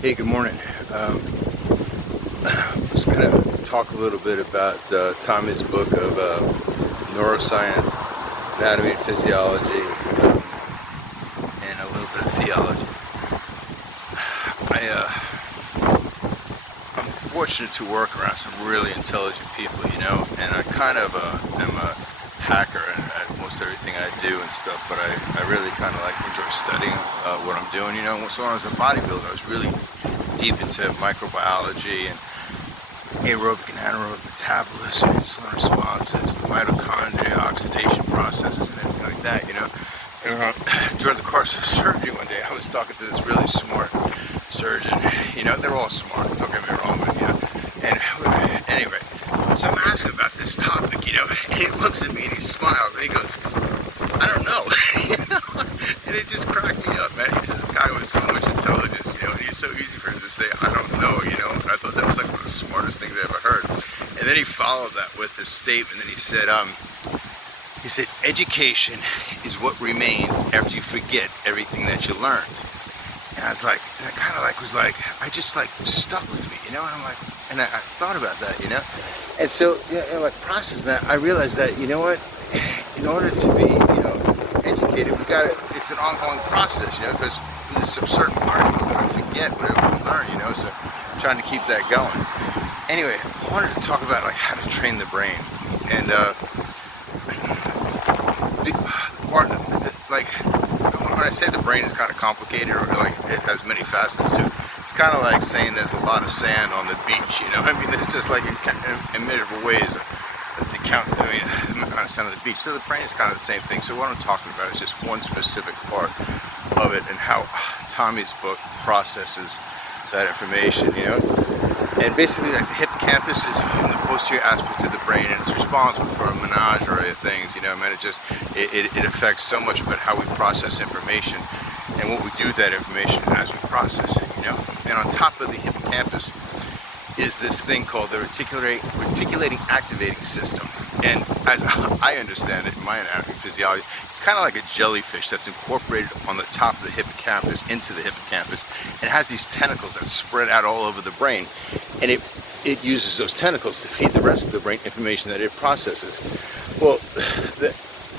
Hey, good morning. I'm just going to talk a little bit about Tommy's book of neuroscience, anatomy and physiology, and a little bit of theology. I'm fortunate to work around some really intelligent people, and I kind of am a hacker at most everything I do and stuff, but I really kind of enjoy studying what I'm doing, So when I was a bodybuilder, I was really deep into microbiology and aerobic and anaerobic metabolism, insulin responses, the mitochondria, oxidation processes, and everything like that, And during the course of surgery one day, I was talking to this really smart surgeon. They're all smart, don't get me wrong, but, And anyway, so I'm asking about this topic, and he looks at me and he smiles and he goes, I don't know, And it just cracked me up, man. He's a guy with so much intelligence, and he's so easy for him to say, I don't know, And I thought that was one of the smartest things I ever heard. And then he followed that with this statement, and he said, education is what remains after you forget everything that you learned. And I was like, and I kind of I just stuck with me, and I'm like, and I thought about that, And so, process that, I realized that, in order to be, educated, it's an ongoing process, because there's some certain part of it that I forget whatever we learn, so I'm trying to keep that going. Anyway, I wanted to talk about how to train the brain, and when I say the brain is kind of complicated, or it has many facets to it, it's kind of like saying there's a lot of sand on the beach, it's just in immeasurable ways to count, the amount of sand on the beach. So the brain is kind of the same thing. So what I'm talking about is just one specific part of it, and how Tommy's book processes that information, And basically, the hippocampus is in the posterior aspect of the brain, and it's responsible for a menagerie of things, it affects so much about how we process information and what we do with that information as we process it, And on top of the hippocampus is this thing called the reticulating activating system. And as I understand it in my anatomy and physiology, it's kind of like a jellyfish that's incorporated on the top of the hippocampus into the hippocampus, and it has these tentacles that spread out all over the brain, and it uses those tentacles to feed the rest of the brain information that it processes. Well,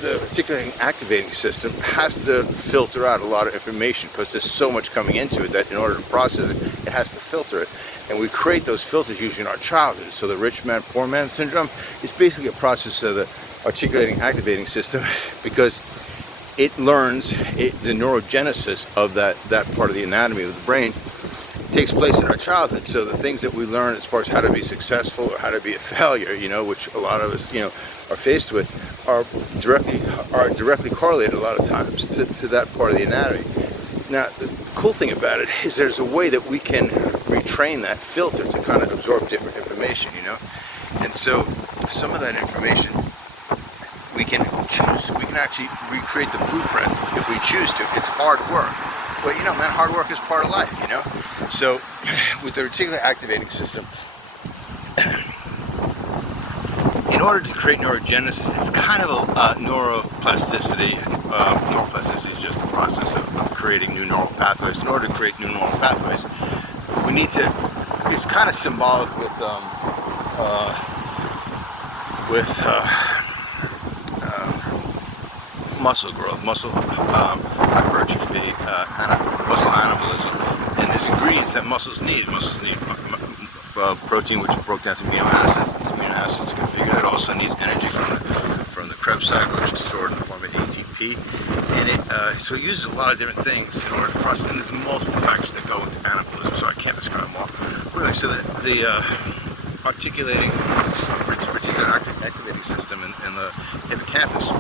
the reticulating activating system has to filter out a lot of information, because there's so much coming into it that in order to process it, it has to filter it. And we create those filters usually in our childhood. So the Richman Poorman syndrome is basically a process of the articulating activating system, because it learns the neurogenesis of that part of the anatomy of the brain takes place in our childhood. So the things that we learn as far as how to be successful or how to be a failure, which a lot of us, are faced with, are directly correlated a lot of times to that part of the anatomy. Now, the cool thing about it is there's a way that we can retrain that filter to kind of absorb different information, And so some of that information we can actually recreate the blueprint if we choose to. It's hard work. But, hard work is part of life, So with the reticular activating system, in order to create neurogenesis, it's kind of a neuroplasticity. Neuroplasticity is just the process of creating new neural pathways. In order to create new neural pathways, we need to, it's kind of symbolic with muscle growth, muscle hypertrophy, muscle anabolism, and there's ingredients that muscles need. Muscles need protein, which broke down to amino acids. It's amino acids configured. It also needs energy from the Krebs cycle, which is stored in the form of ATP, and so it uses a lot of different things in order to process. And there's multiple factors that go into anabolism, so I can't describe them all. But anyway, so the reticular activating system in the hippocampus,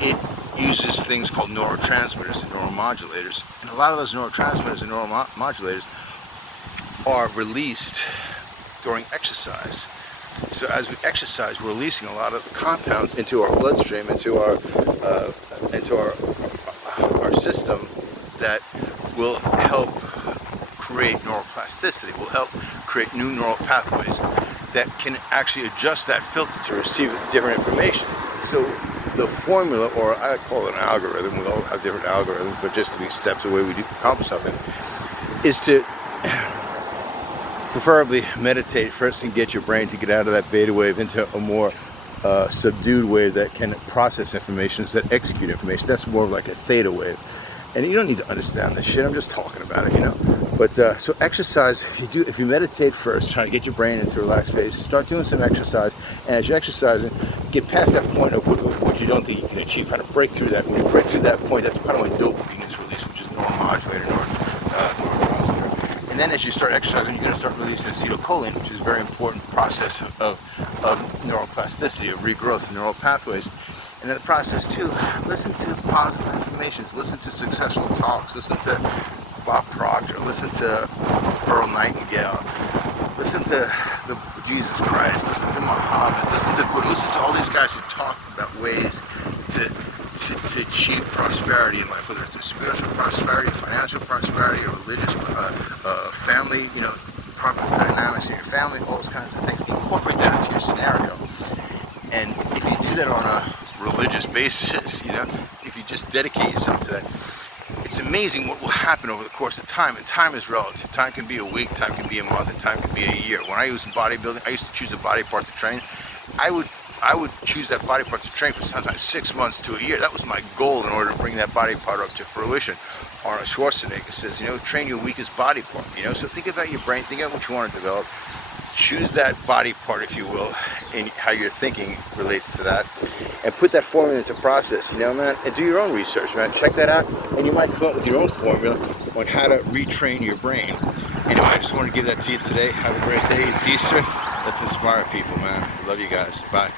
it uses things called neurotransmitters and neuromodulators, and a lot of those neurotransmitters and neuromodulators are released during exercise. So as we exercise, we're releasing a lot of the compounds into our bloodstream, into our system, that will help create neuroplasticity, will help create new neural pathways that can actually adjust that filter to receive different information. So the formula, or I call it an algorithm, we all have different algorithms, but just these steps, the way we accomplish something, is to preferably meditate first and get your brain to get out of that beta wave into a more subdued wave that can process information instead of execute information. That's more like a theta wave. And you don't need to understand this shit. I'm just talking about it, you know. But so exercise. If you meditate first, trying to get your brain into a relaxed phase, start doing some exercise. And as you're exercising, get past that point of what you don't think you can achieve. Kind of break through that. When you break through that point, that's kind of when dopamine is released, which is neuromodulator, neurotransmitter. And then as you start exercising, you're going to start releasing acetylcholine, which is a very important process of neuroplasticity, of regrowth of neural pathways. And in the process too, listen to positive informations, listen to successful talks, listen to Bob Proctor, listen to Earl Nightingale, listen to Jesus Christ, listen to Muhammad, listen to Buddha, listen to all these guys who talk about ways to achieve prosperity in life, whether it's a spiritual prosperity, financial prosperity, or religious, family, you know, proper dynamics in your family, all those kinds of things. Incorporate that into your scenario. And if you do that on a religious basis, you know, if you just dedicate yourself to that, it's amazing what will happen over the course of time. And time is relative. Time can be a week, time can be a month, and time can be a year. When I was in bodybuilding, I used to choose a body part to train. I would choose that body part to train for sometimes 6 months to a year. That was my goal in order to bring that body part up to fruition. Arnold Schwarzenegger says, you know, train your weakest body part. You know, so think about your brain, think about what you want to develop. Choose that body part, if you will, and how your thinking relates to that, and put that formula into process, you know, man, and do your own research, man. Check that out, and you might come up with your own formula on how to retrain your brain. Anyway, I just wanted to give that to you today. Have a great day. It's Easter. Let's inspire people, man. Love you guys. Bye.